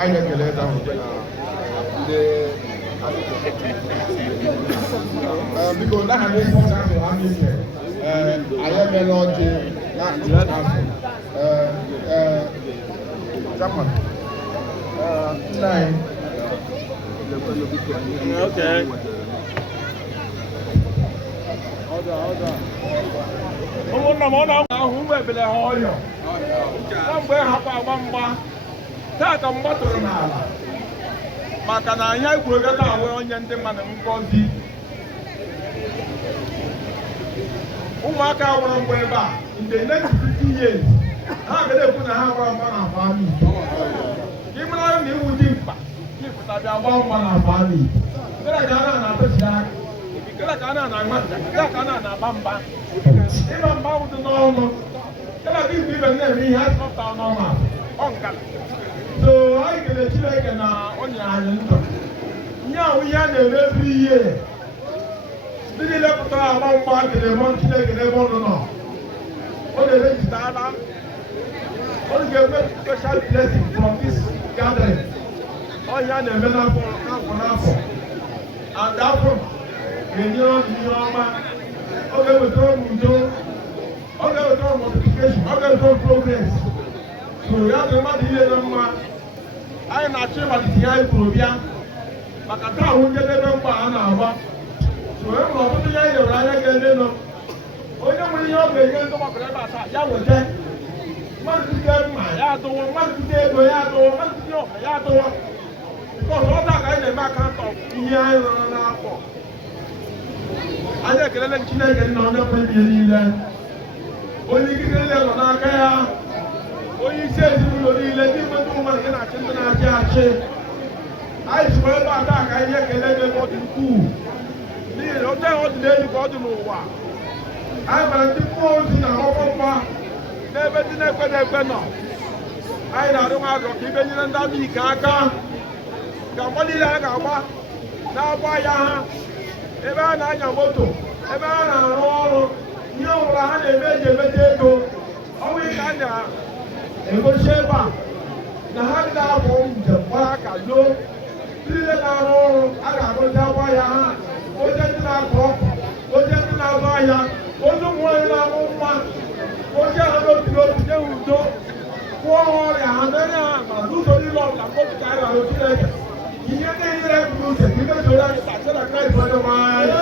anyị na-ekele eze ahụ ndị biko n'aha ndị spọs ahụ ha niile anyị emela ọjị na German nna anyị Okay. Ụmụnna m ọ na-ahụ ụmụ ebele ha ọrịa na mgbe hapụ agba mgba taa ka mgba tụrụ n'ala maka na anyị egwuregwu na-ahụ onye ndị mmadụ ngọzi ụmụaka nwụrụ mgbe ebe a nke next 50 years ha ga-ekwu na ha gbara mgba na afọ anyị gị mara na iwu dị mkpa ịpụta bịa gbaa mgba na afọ anyị kele ka a na-apụchi aka kele ka a na-agba kele ka a na-agba mba ịgba mba ụdị n'ọnụ kele ka ibu ibe na-eme ihe asọpụta n'ọnụ ọ nkala so anyị kele Chineke na o nyere anyị ndụ ihe ahụ ihe a na-eme ebe ihe ndị niile pụtara agba mgba kele mọ Chineke n'ebe ọnụ nọ ọ na-erejita ala ọ ga-enwe special blessing from this gathering ọ ihe a na-eme n'afọ and afọ ga-enyere ọdụ ihe ọma ọ ga-ewetara m udo ọ ga-ewetara multiplication ọ ga-ewetara progress so ya dị mmadụ ihe na mma anyị na-achọ ịmalite ihe anyị kwuru bịa maka taa ahụ njedebe mkpa a na-agba so e nwere ọtụtụ ihe anyị nyere anya ga-ele nọ onye nwere ihe ọ ga-enye ndị gbakọrọ ebe asaa ya weta mmadụ tụte mma ya adụwa mmadụ tụte ego ya adụwa mmadụ tụte ọka ya adụwa because ọ taa ka anyị na-eme akantọ ihe anyị rụrụ n'afọ anyị ekelele Chineke nna onye kwe ihe niile onye ikike niile nọ n'aka ya onye isi ezinụlọ niile ndị mmadụ mmadụ gị na-achị ndị na-achị achị anyị sikwa ebe a taa ka anyị ekele ebe ọ dị ukwuu n'ihi na ote ọ dị n'elu ka ọ dị n'ụwa anyị bara ndị mmụọ ozi na ọkpọkpa n'ebe ndị na-ekpe na-ekpe nọ anyị na-arụ nwa arọ ka ibe nyere ndị amị ike aka ka mgbe niile a ga-agba na-agba ya ha ebe a na-anya moto ebe a na-arụ ọrụ ihe ọbụla ha na-eme eji emeta ego ọ bụghị ka a na-egosi ebe a na ha dị na-abụ njem gbara aka loo niile na-arụ ọrụ a ga-agụzi agba ya ha oche ndị na-akọ ọkụ oche ndị na-azụ ahịa oche ụmụ nwanyị na-amụ nwa oche ha n'otu n'otu nye ha udo kwụọ ha ọrịa ha mere ha ma n'ụzọ niile ọbụla mkpọpụta anyị gara Chineke ihe na-enyere mkpụrụ uche ka ime soro anyị tachi na Kraịst onye nwanyị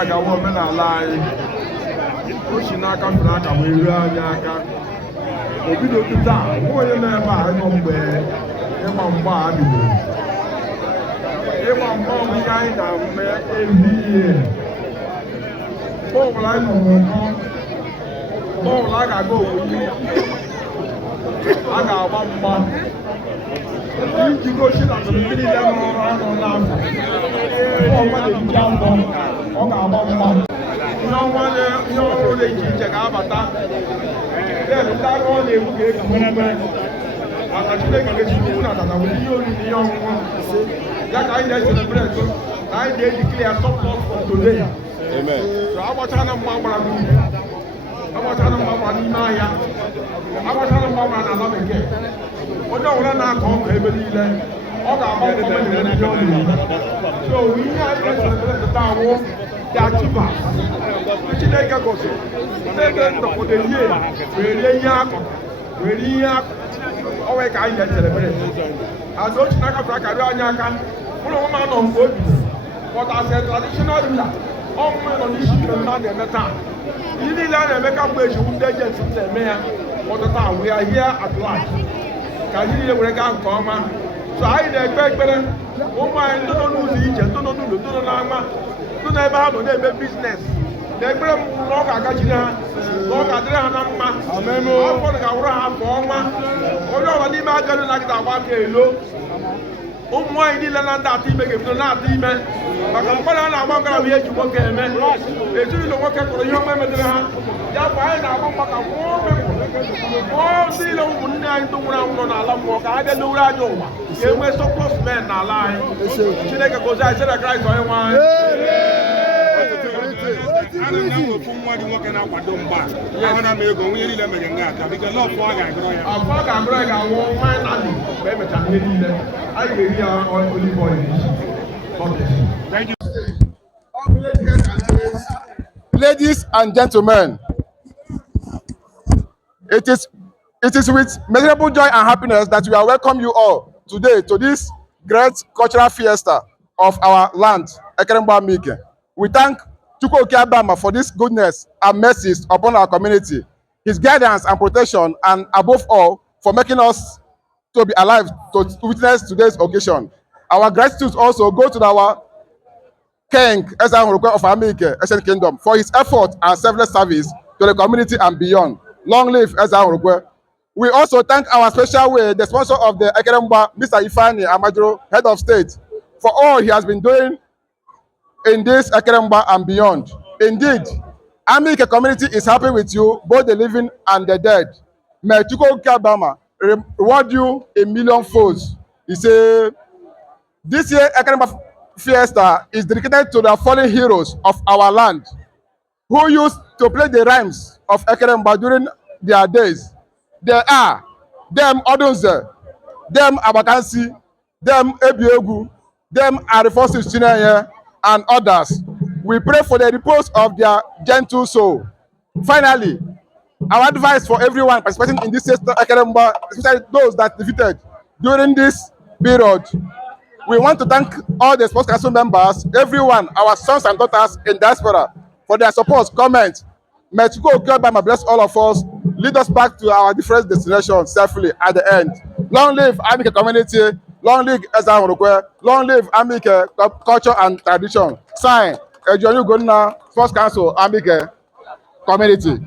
agawa omenala anyị o si n'aka mfere aka wee ruo anyị aka obido taa onye na-ebe a nọ mgbe ịgba mgba a bidoro ịgba mmọnwụ ihe anyị na-eme ehihie bọọlụ anyị nọ n'ụkọ bọọlụ a ga-aga owuyi a ga-agba mgba iji gosi na mmiri niile nọrọ ọnụ n'afọ ọnwa na-eji afọ ọ ga-agba mgba ihe ọhụrụ dị iche iche ga-abata den ndị agha ọ na-egbu ga-ega mmereme maka Chineke ga-echikwu na tata nwere ihe oriri ihe ọṅụṅụ ya ka anyị na-eselebreti na anyị na-ejikere ya surplus for today agbachana mgba gbara n'ugwu agbachana mgba gbara n'ime ahịa agbachana mgba gbara n'ala bekee onye ọbụla na-akọ ọkụ ebe niile ọ ga-agba mgba na ndị ọ na-eri so ihe anyị na-eselebreti taa wụ the achievers Chineke gosiri ndị ndọpụta ihe were ihe akọ were ihe akọ ọnwe ka anyị na-eselebreti azụ ochi na-akapụta karịa anyị aka ụlọ nwa ma nọ mgbe obi but as a traditional ruler ọmụmụ nọ n'isi mmemme a na-eme taa ihe niile a na-eme ka mgbe ejiwu ndị ejenti na-eme ya ọtụta we are here at large ka anyị niile were gaa nke ọma so anyị na-ekpe ekpere ụmụ anyị ndị nọ n'ụzọ ije ndị nọ n'ụlọ ndị nọ n'ama ndị nọ ebe ha nọ na-eme biznes na ekpere m na ọ ga-agachiri ha na ọ ga-adịrị ha na mma afọ ga-awụrụ ha afọ ọnwa onye ọbụla n'ime agadi na-agịda agba aka elo ụmụ nwaanyị niile na ndị atụ ime ga-ebido na-atụ ime maka mkpara a na-agba ngara bụ ihe eji nwoke eme ezinụlọ nwoke kụrụ ihe ọma emedere ha ya bụ anyị na-agba maka mmụọ ndị ile ụmụnne anyị ndị nwụrụ anwụ nọ n'ala mmụọ ka ha bịa n'owere anya ụwa ka e nwee surplus men n'ala anyị Chineke gozi anyị site na Kraịst onye nwe anyị ofu nwa dị nwoke na-akwado mgba ahụna m ego nwunye niile mere nga aka biko lọfụ ọ ga-agụrụ ya afọ ọ ga-agụrụ ya ga-awụ finally mgbe emechara ihe niile anyị ga-eri ya olive oil Ladies and gentlemen, it is with measurable joy and happiness that we are welcome you all today to this great cultural fiesta of our land, Ekerengba Mike. We thank Chukwu Abama for this goodness and mercies upon our community, his guidance and protection, and above all, for making us to be alive to witness today's occasion. Our gratitude also go to our King Ezahurukwe of Amike, Ancient Kingdom, for his effort and selfless service to the community and beyond. Long live Ezahurukwe. We also thank our special way, the sponsor of the Ekerengba, Mr. Ifani Amajoro, Head of State, for all he has been doing in this Ekerengba and beyond. Indeed, Amike community is happy with you, both the living and the dead. May Chukwu Abama reward you a million folds. He said, this year Ekerengba Fiesta is dedicated to the fallen heroes of our land who used to play the rhymes of Ekerengba during their days. They are them Odunze, them Abakansi, them Ebiegu, them Arifosis Chinenye, and others. We pray for the repose of their gentle soul. Finally, our advice for everyone participating in this Ekerengba, especially those that defeated during this period. We want to thank all the Sports Council members, everyone, our sons and daughters in diaspora, for their support, comments. May Chukwu Abama bless all of us, lead us back to our different destinations safely at the end. Long live Amike community, long live Ezahurukwe, long live Amike culture and tradition. Sign, Ejonu Gonna, Sports Council, Amike community.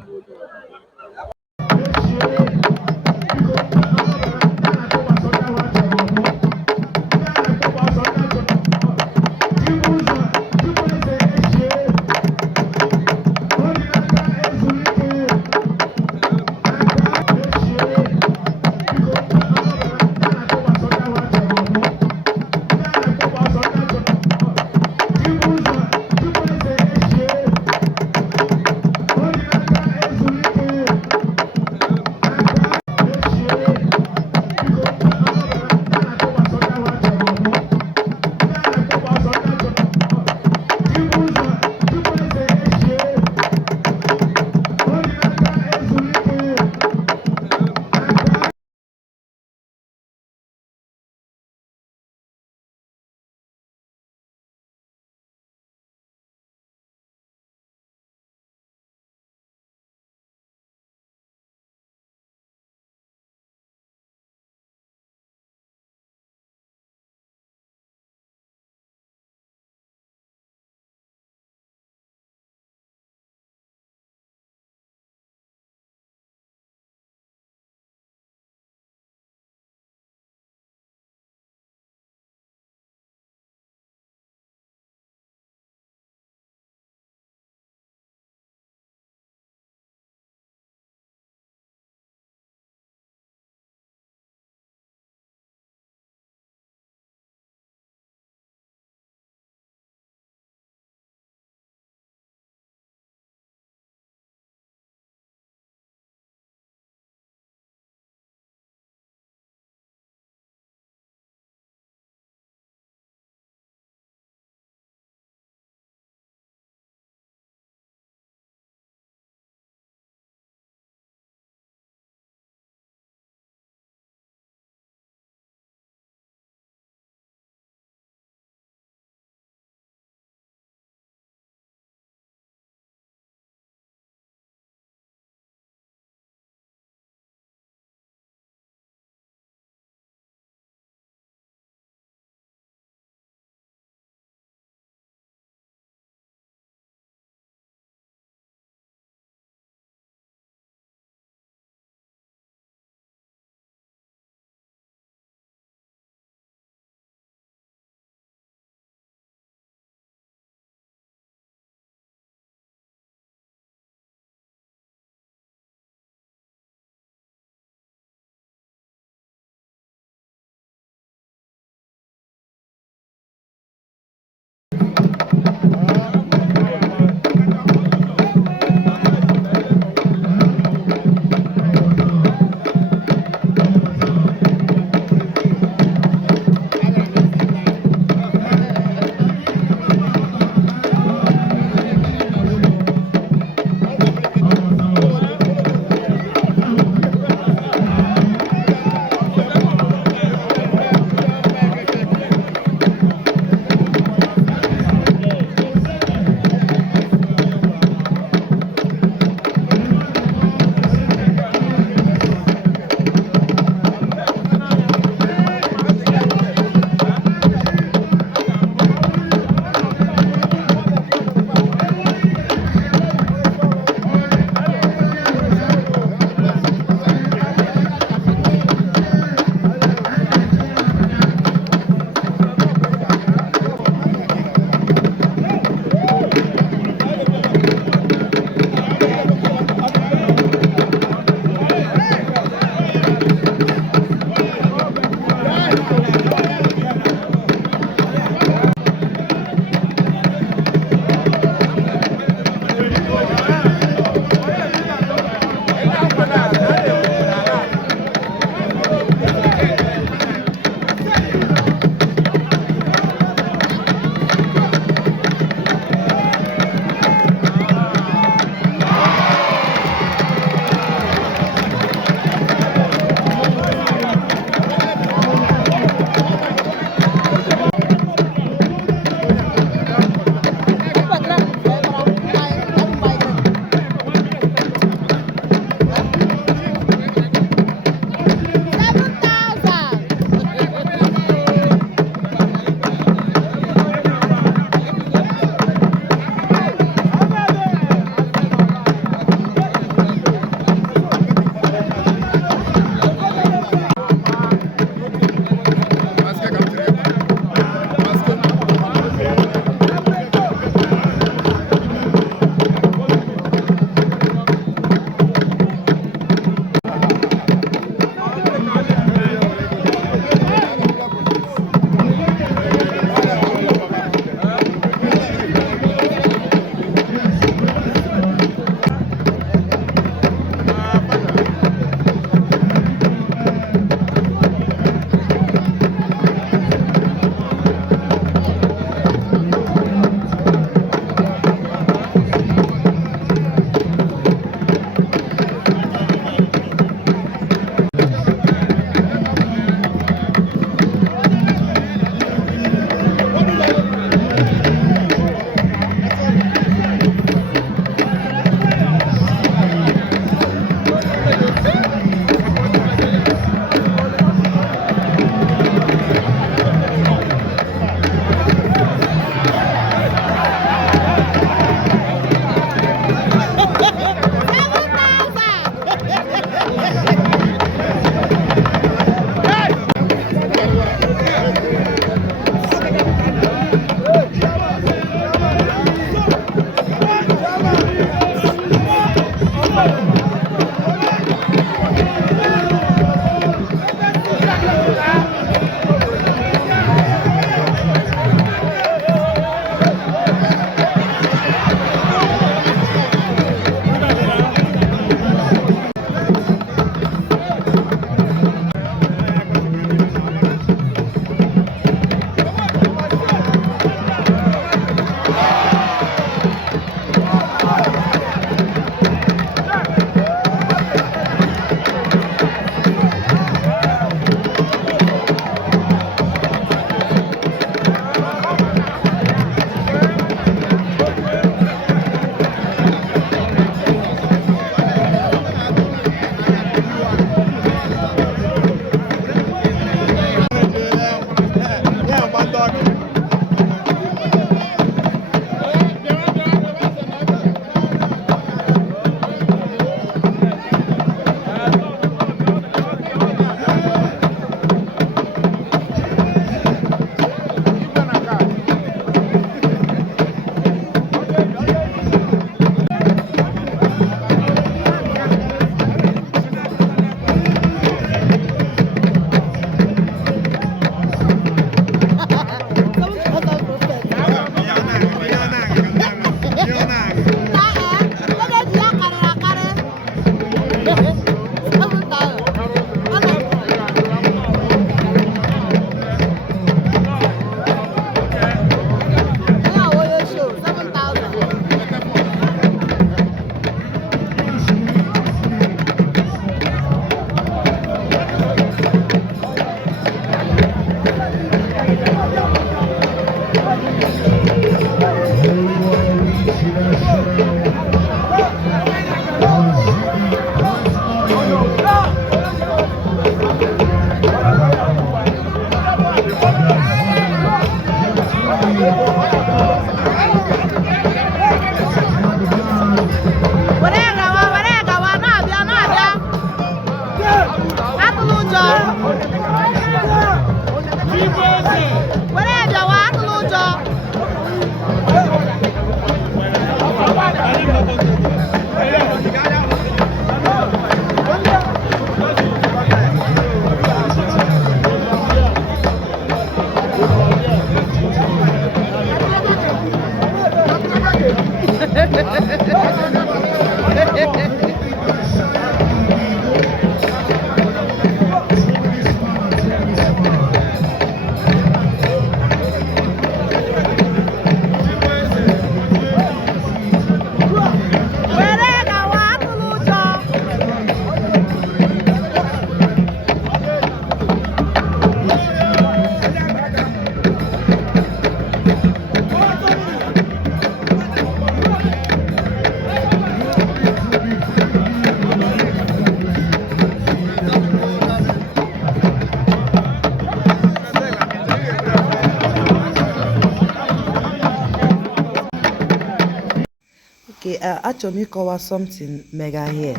Achọrọ m ịkọwa something mega here.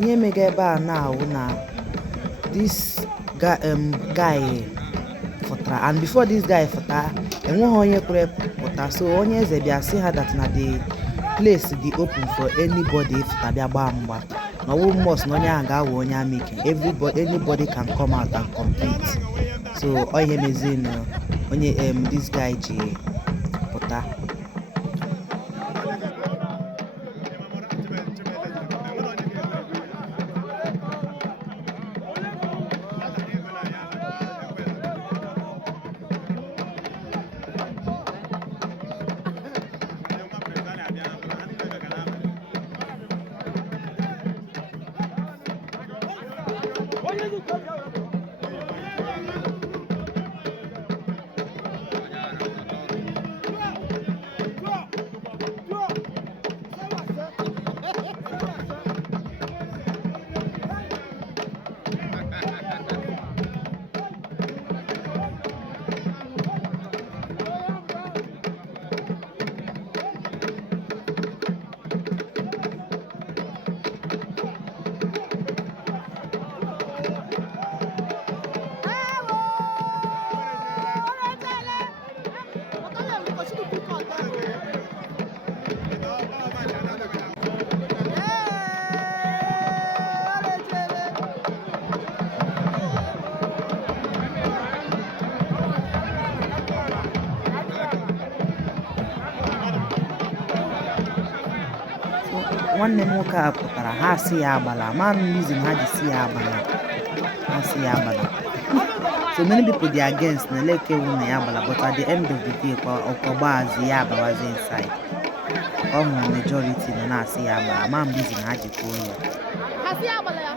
Ihe mega ebe a na-awụ na this guy fụtara, and before this guy fụta enweghị onye kwere pụta, so onye eze bịa sị ha that na the place dị open for anybody fụta bịa gbaa mgba na ọwụ must na onye ahụ ga-awụ onye amị ike. Anybody can come out and compete. So ọ ihe mezie na onye this guy ji pụta. Nwanne m nwoke a pụtara, ha si ya agbala, ma reason ha ji si ya agbala, ha si ya agbala. So many people dey against na leke wu na ya agbala, but at the end of the day ọkọgbazi ya agbawazi inside. Majority nọ na-asị ya agbala, ma reason ha ji kwuo ya. Ha si ya agbala ya.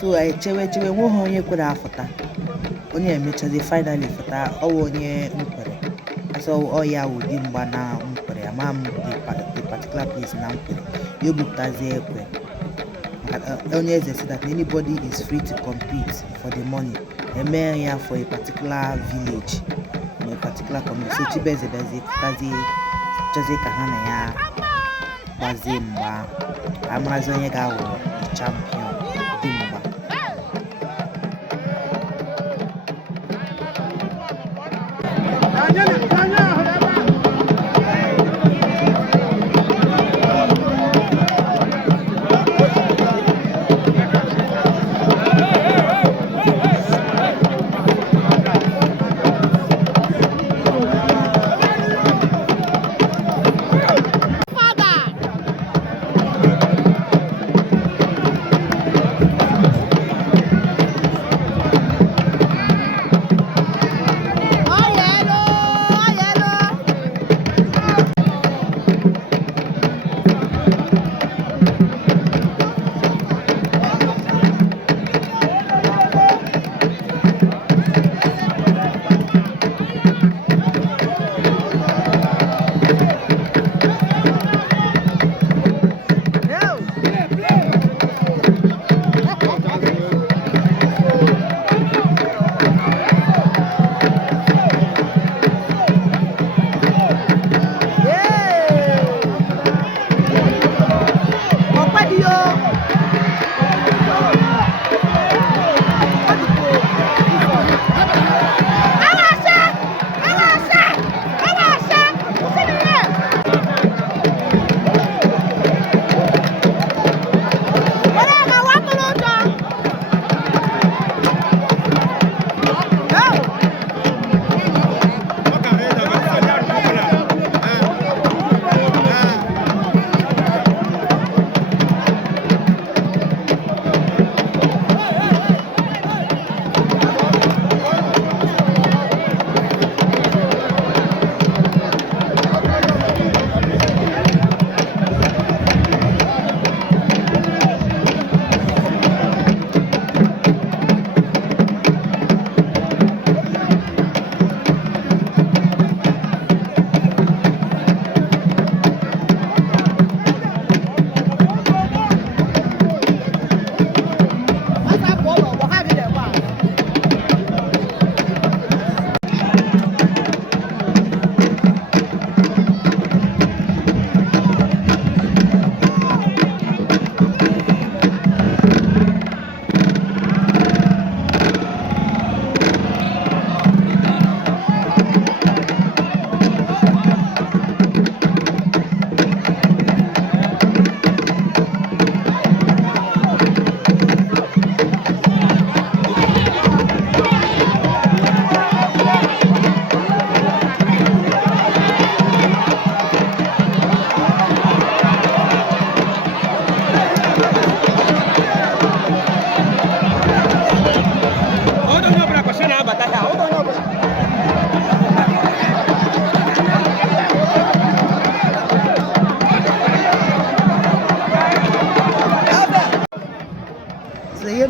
So echewe nweghị onye kwere afụta, onye emechazi finally fụta ọwụ onye mkwere. So ọ ya wụ dị mgba na mkwere, ama m the particular place na mkwere ya obupụtazi ekwe. Onye eze si that anybody is free to compete for the money, eme ya for a particular village or a particular community. So Chibeze fụtazi chọzi ka ha na ya gbazie mgba, amarazi onye ga-awụ the champion dị mgba.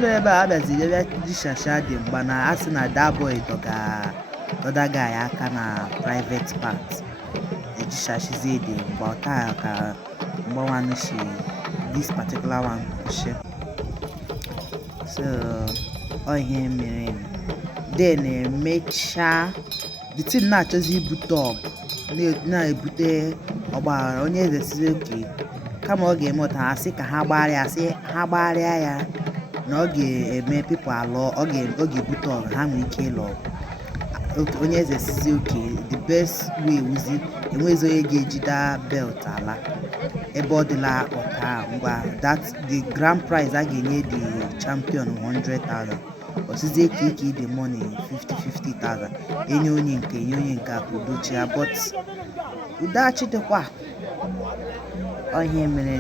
mere ebe a bịaziri ebe jishasha dị mgba na a sị na that boy dọdaga ya aka na private part ejishashizie dị mgba ọta ka mgbanwanụ shi this particular one shi so ọ ihe mere then emechaa the team na-achọzi ibute ọgụ na-ebute ọgbaghara onye eze sizi oke kama ọ ga-eme ụta ha sị ka ha gbagharịa ya na ọ ga-eme pipo alụọ ọ ga-ebute ọgụ ha nwere ike ịlụ ọgụ onye eze sizi oke the best way wuzi enwezi onye ga-ejide belt ala ebe ọ dịla ọta ngwa that the grand prize a ga-enye the champion 100,000 osizie ka ike the money 50,000 enye onye nke a udochia but udachi dịkwa ọ ihe mere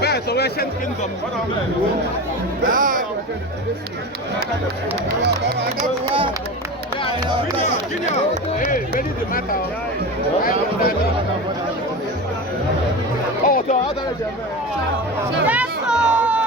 Best of Asian Kingdom. Junior, hey, ready the matter. Oh, so how does it? Yes, sir.